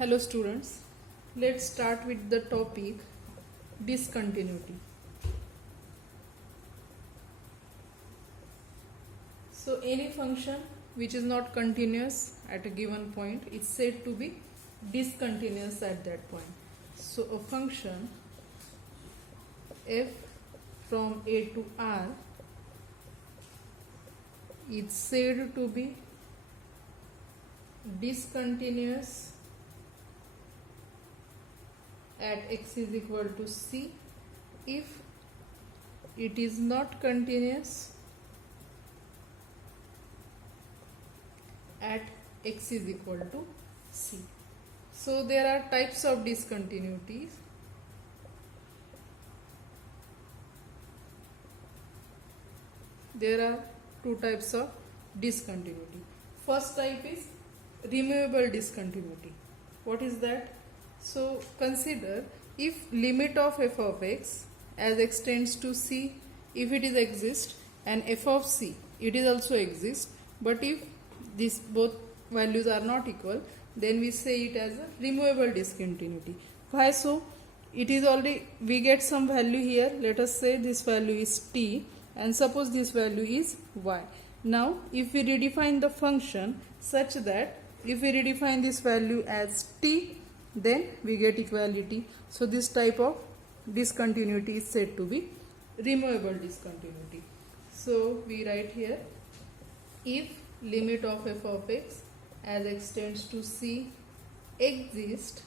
Hello students, let's start with the topic discontinuity. So any function which is not continuous at a given point is said to be discontinuous at that point. So a function f from a to r is said to be discontinuous at x is equal to c if it is not continuous at x is equal to c. So there are types of discontinuities. There are two types of discontinuity. First type is removable discontinuity. What is that? So consider if limit of f of x as x tends to c, if it is exist, and f of c it is also exist, but if these both values are not equal, then we say it as a removable discontinuity. Why so? It is already, we get some value here, let us say this value is t and suppose this value is y. Now if we redefine the function such that if we redefine this value as t, then we get equality. So this type of discontinuity is said to be removable discontinuity. So we write here, if limit of f of x as x tends to c exist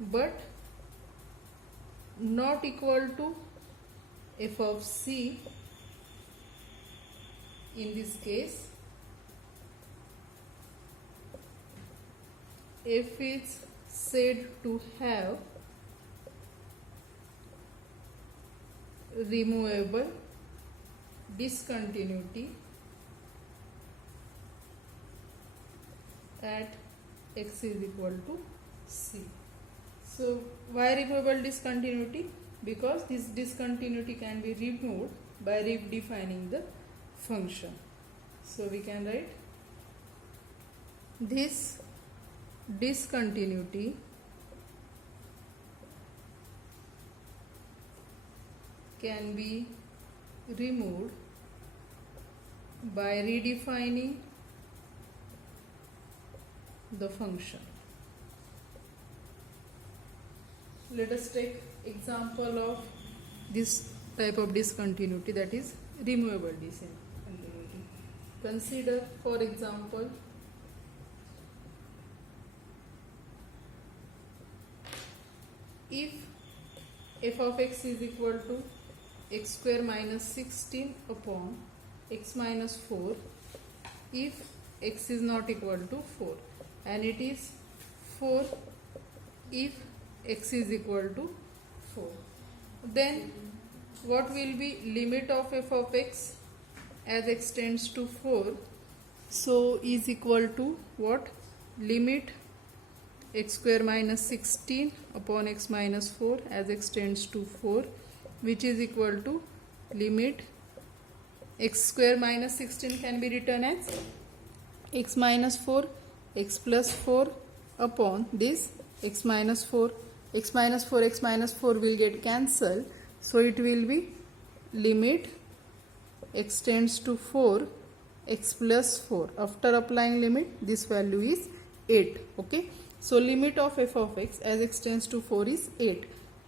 but not equal to f of c, in this case f is said to have removable discontinuity at x is equal to c. So why removable discontinuity? Because this discontinuity can be removed by redefining the function. So we can write this discontinuity can be removed by redefining the function. Let us take example of this type of discontinuity, that is removable discontinuity. Consider, for example, if f of x is equal to x square minus 16 upon x minus 4 if x is not equal to 4, and it is 4 if x is equal to 4, then what will be limit of f of x as x tends to 4? So is equal to what? Limit x square minus 16 upon x minus 4 as x tends to 4, which is equal to limit x square minus 16 can be written as x minus 4 x plus 4 upon this x minus 4. X minus 4 x minus 4 will get cancelled, so it will be limit x tends to 4 x plus 4. After applying limit, this value is 8. Okay, so limit of f of x as x tends to 4 is 8.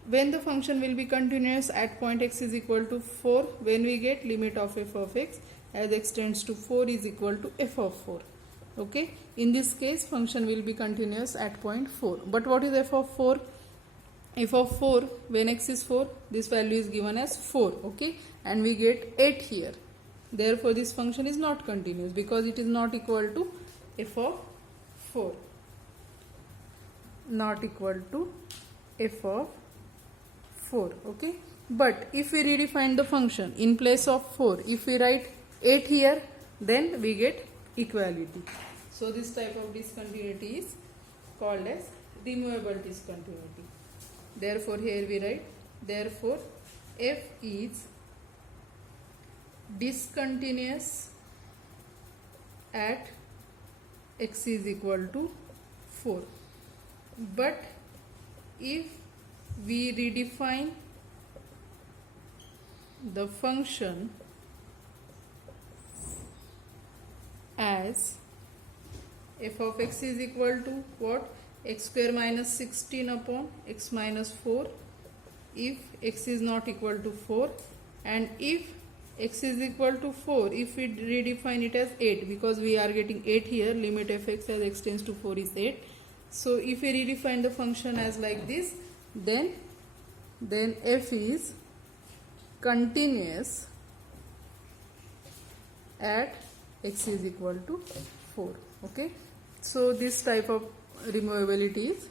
When the function will be continuous at point x is equal to 4, when we get limit of f of x as x tends to 4 is equal to f of 4. Okay, in this case function will be continuous at point 4. But what is f of 4? F of 4, when x is 4, this value is given as 4. Okay, and we get 8 here. Therefore this function is not continuous because it is not equal to f of 4, not equal to f of 4. Okay, but if we redefine the function, in place of 4 if we write 8 here, then we get equality. So this type of discontinuity is called as removable discontinuity. Therefore here we write, therefore f is discontinuous at x is equal to 4. But if we redefine the function as f of x is equal to what? X square minus 16 upon x minus 4 if x is not equal to 4, and if x is equal to 4, if we redefine it as 8, because we are getting 8 here, limit fx as x tends to 4 is 8. So if we redefine the function as like this, then f is continuous at x is equal to 4. Okay, so this type of removability is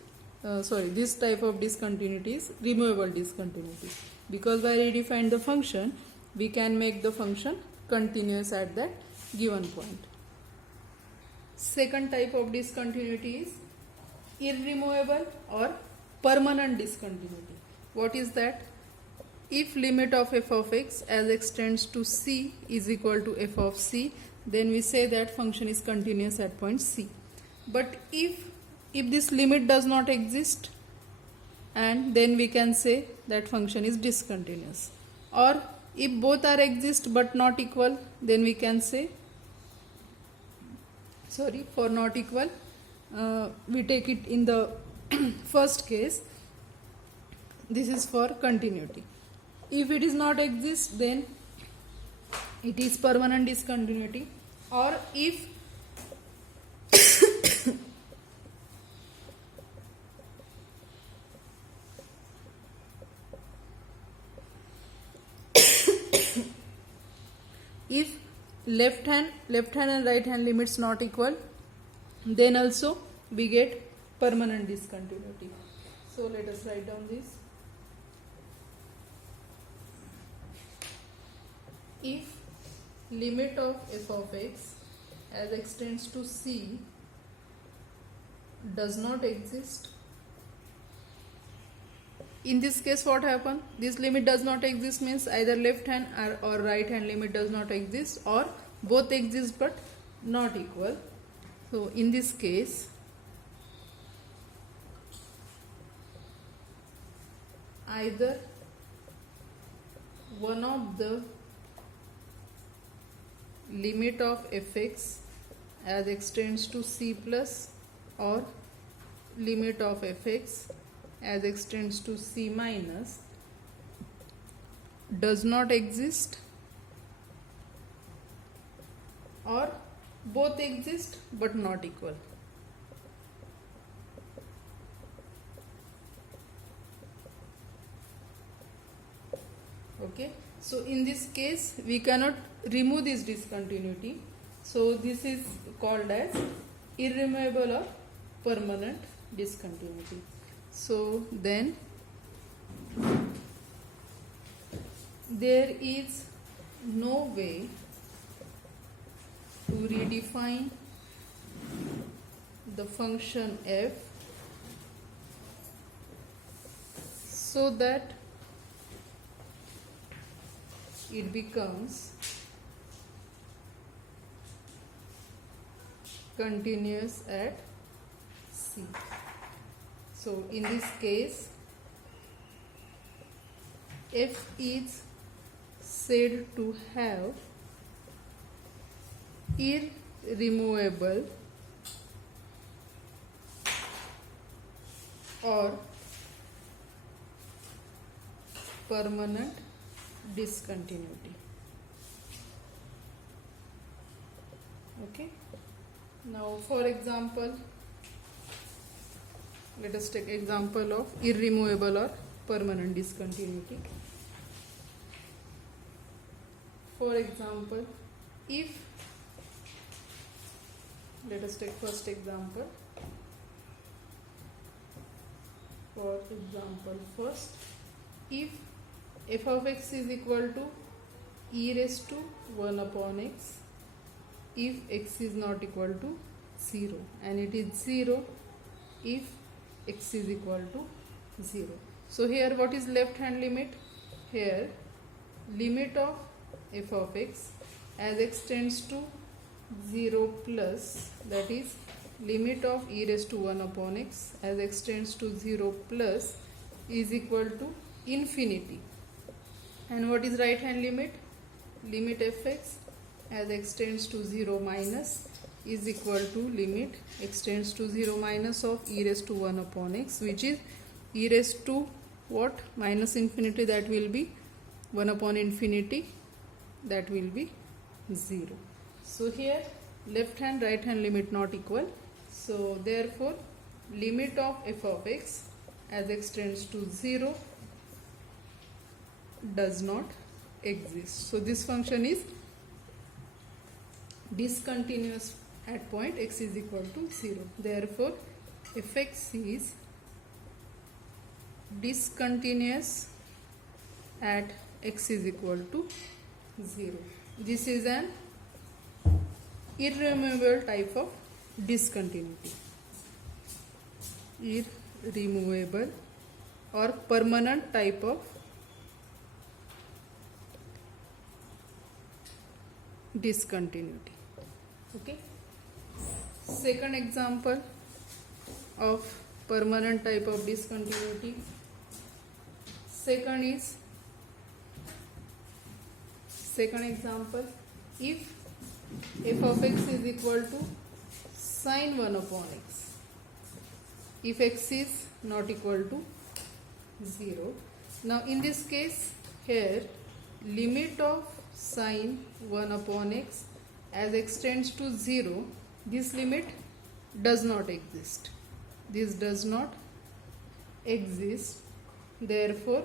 this type of discontinuity is removable discontinuity, because by redefine the function we can make the function continuous at that given point. Second type of discontinuity is irremovable or permanent discontinuity. What is that? If limit of f of x as x tends to c is equal to f of c, then we say that function is continuous at point c. But if this limit does not exist, and then we can say that function is discontinuous. Or if both are exist but not equal, then we can say, for not equal, we take it in the first case. This is for continuity. If it is not exist, then it is permanent discontinuity. Or if if left hand and right hand limits not equal, then also we get permanent discontinuity. So let us write down this. If limit of f of x as x tends to c does not exist, in this case what happen? This limit does not exist means either left hand or right hand limit does not exist, or both exist but not equal. So in this case, either one of the limit of fx as x tends to c plus or limit of fx as x tends to c minus does not exist, or both exist but not equal. Okay, so in this case we cannot remove this discontinuity, so this is called as irremovable or permanent discontinuity. So then there is no way to redefine the function f so that it becomes continuous at c. So in this case, f is said to have irremovable or permanent discontinuity. Okay, now for example, let us take example of irremovable or permanent discontinuity. For example, if, let us take first example. For example first, if f of x is equal to e raised to 1 upon x if x is not equal to 0, and it is 0 if x is equal to 0. So here what is left hand limit? Here limit of f of x as x tends to 0 plus, that is limit of e raised to 1 upon x as x tends to 0 plus is equal to infinity. And what is right hand limit? Limit fx as x tends to 0 minus is equal to limit x tends to 0 minus of e raised to 1 upon x, which is e raised to what? Minus infinity, that will be 1 upon infinity, that will be 0. So here left hand right hand limit not equal, so therefore limit of f of x as x tends to 0 does not exist. So this function is discontinuous at point x is equal to 0. Therefore fx is discontinuous at x is equal to 0. This is an irremovable type of discontinuity. Irremovable or permanent type of discontinuity. Okay. Second example of permanent type of discontinuity. Second example, if f of x is equal to sine 1 upon x, if x is not equal to 0. Now in this case here limit of sine 1 upon x as x tends to 0, this limit does not exist. This does not exist. Therefore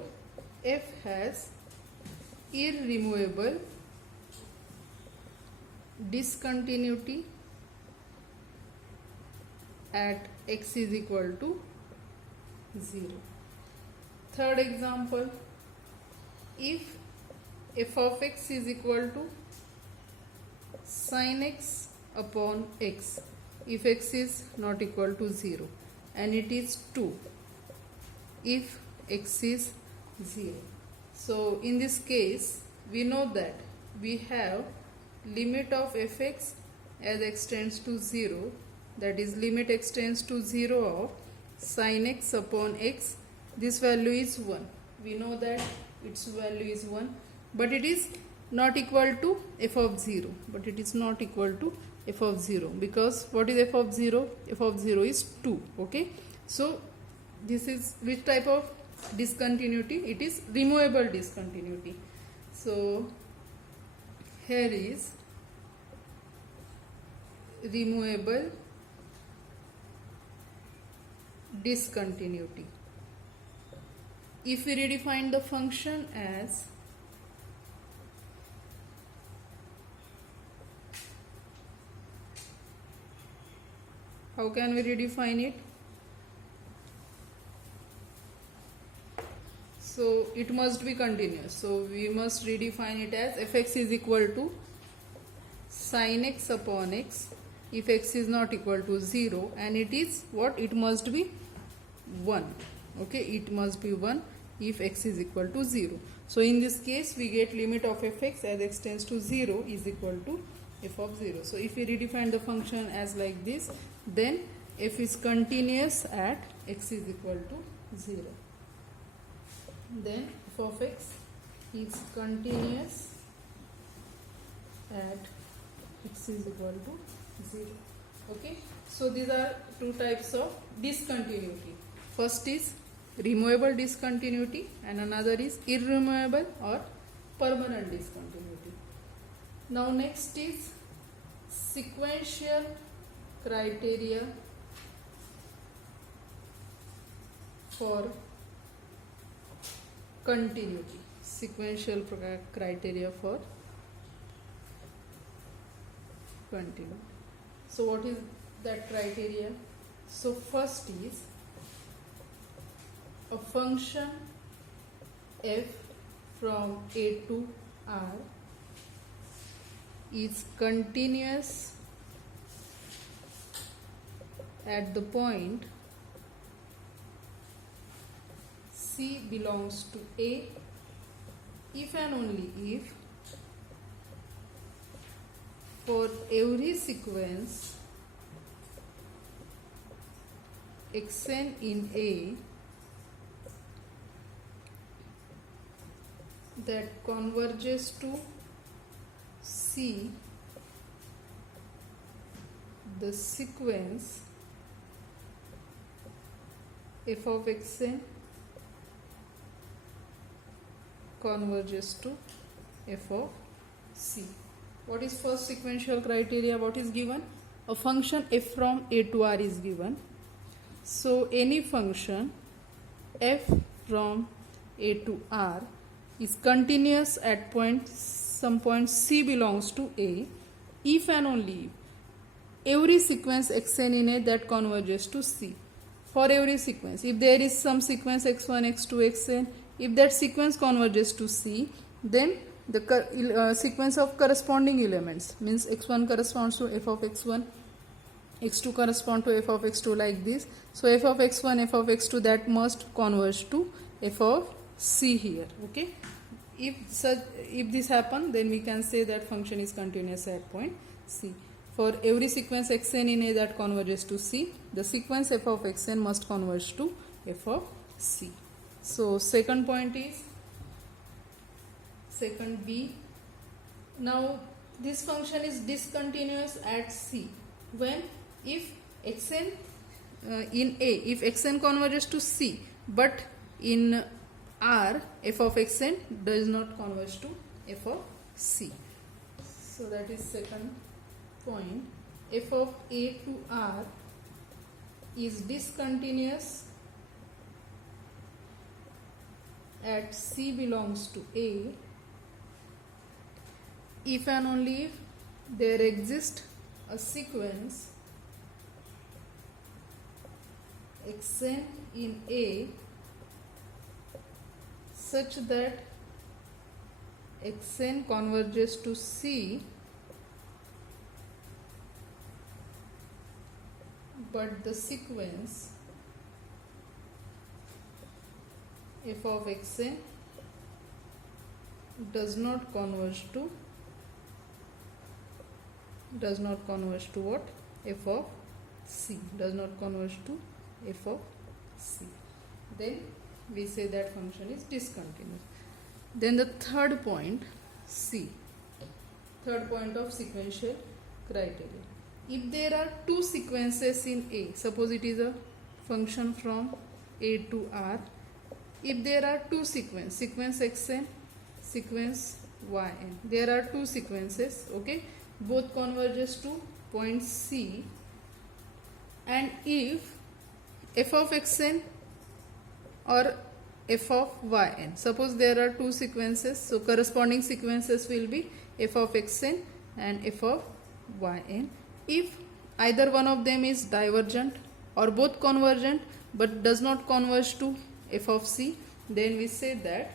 f has irremovable discontinuity at x is equal to 0. Third example, if f of x is equal to sin x upon x, if x is not equal to 0 and it is 2 if x is 0. So in this case we know that we have limit of fx as x tends to 0, that is limit x tends to 0 of sin x upon x. This value is 1. We know that its value is 1, but it is not equal to f of 0. But it is not equal to f of 0 because what is f of 0? F of 0 is 2. Okay. So this is which type of discontinuity? It is removable discontinuity. So here is removable discontinuity. If we redefine the function as how can we redefine it? So it must be continuous. So we must redefine it as fx is equal to sin x upon x if x is not equal to 0, and it is what? It must be 1. Okay, it must be 1 if x is equal to 0. So in this case we get limit of fx as x tends to 0 is equal to f of 0. So if we redefine the function as like this, then f is continuous at x is equal to 0. Then f of x is continuous at x is equal to 0. Okay, so these are two types of discontinuity. First is removable discontinuity and another is irremovable or permanent discontinuity. Now next is sequential criteria for continuity. Sequential criteria for continuity. So what is that criteria? So first is a function f from a to r is continuous at the point C belongs to A if and only if for every sequence xn in A that converges to C, the sequence f of xn converges to f of C. What is first sequential criteria? What is given? A function f from A to R is given. So any function f from A to R is continuous at some point C belongs to A if and only if every sequence xn in A that converges to C. For every sequence, if there is some sequence x1, x2, xn, if that sequence converges to C, then the sequence of corresponding elements means x1 corresponds to f of x1, x2 correspond to f of x2 like this. So f of x1, f of x2 that must converge to f of C here. Okay. If this happen, then we can say that function is continuous at point C. For every sequence xn in A that converges to C, the sequence f of xn must converge to f of C. So second point is second B. Now this function is discontinuous at C when if xn in A, if xn converges to C, but in R f of xn does not converge to f of C. So that is second point. F of A to R is discontinuous at C belongs to A if and only if there exists a sequence xn in A such that xn converges to C but the sequence f of xn does not converge to what? F of C. Does not converge to f of C. Then we say that function is discontinuous. Then the third point, C. Third point of sequential criteria. If there are two sequences in A, suppose it is a function from A to R. If there are two sequence xn, sequence yn, there are two sequences, okay, both converges to point C, and if f of xn or f of yn, suppose there are two sequences, so corresponding sequences will be f of xn and f of yn. If either one of them is divergent or both convergent but does not converge to f of C, then we say that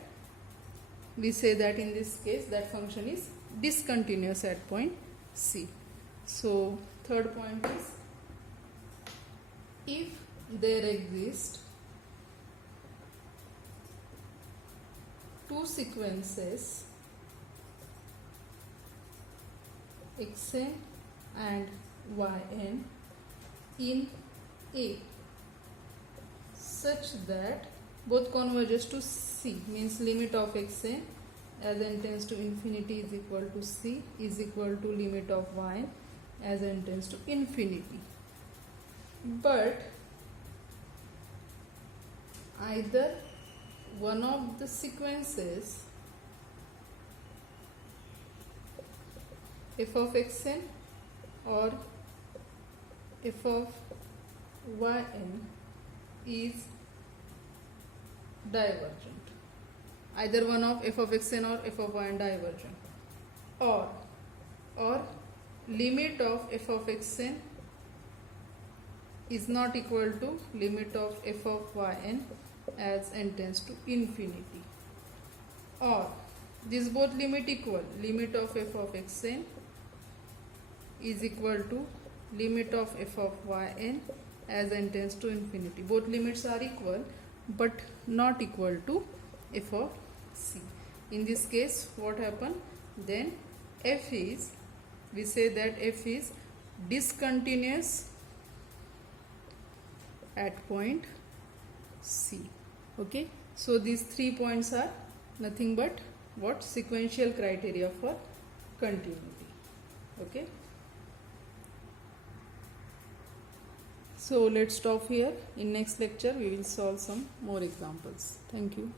in this case that function is discontinuous at point C. So third point is if there exist two sequences xn and yn in A such that both converges to C, means limit of xn as n tends to infinity is equal to C is equal to limit of y as n tends to infinity, but either one of the sequences f of xn or f of yn is divergent, either one of f of xn or f of yn divergent, or limit of f of xn is not equal to limit of f of yn as n tends to infinity, or these both limit equal, limit of f of xn is equal to limit of f of yn as n tends to infinity. Both limits are equal but not equal to f of C. In this case what happen? Then f is, we say that f is discontinuous at point C. Okay, so these 3 points are nothing but what? Sequential criteria for continuity. Okay, so let's stop here. In next lecture we will solve some more examples. Thank you.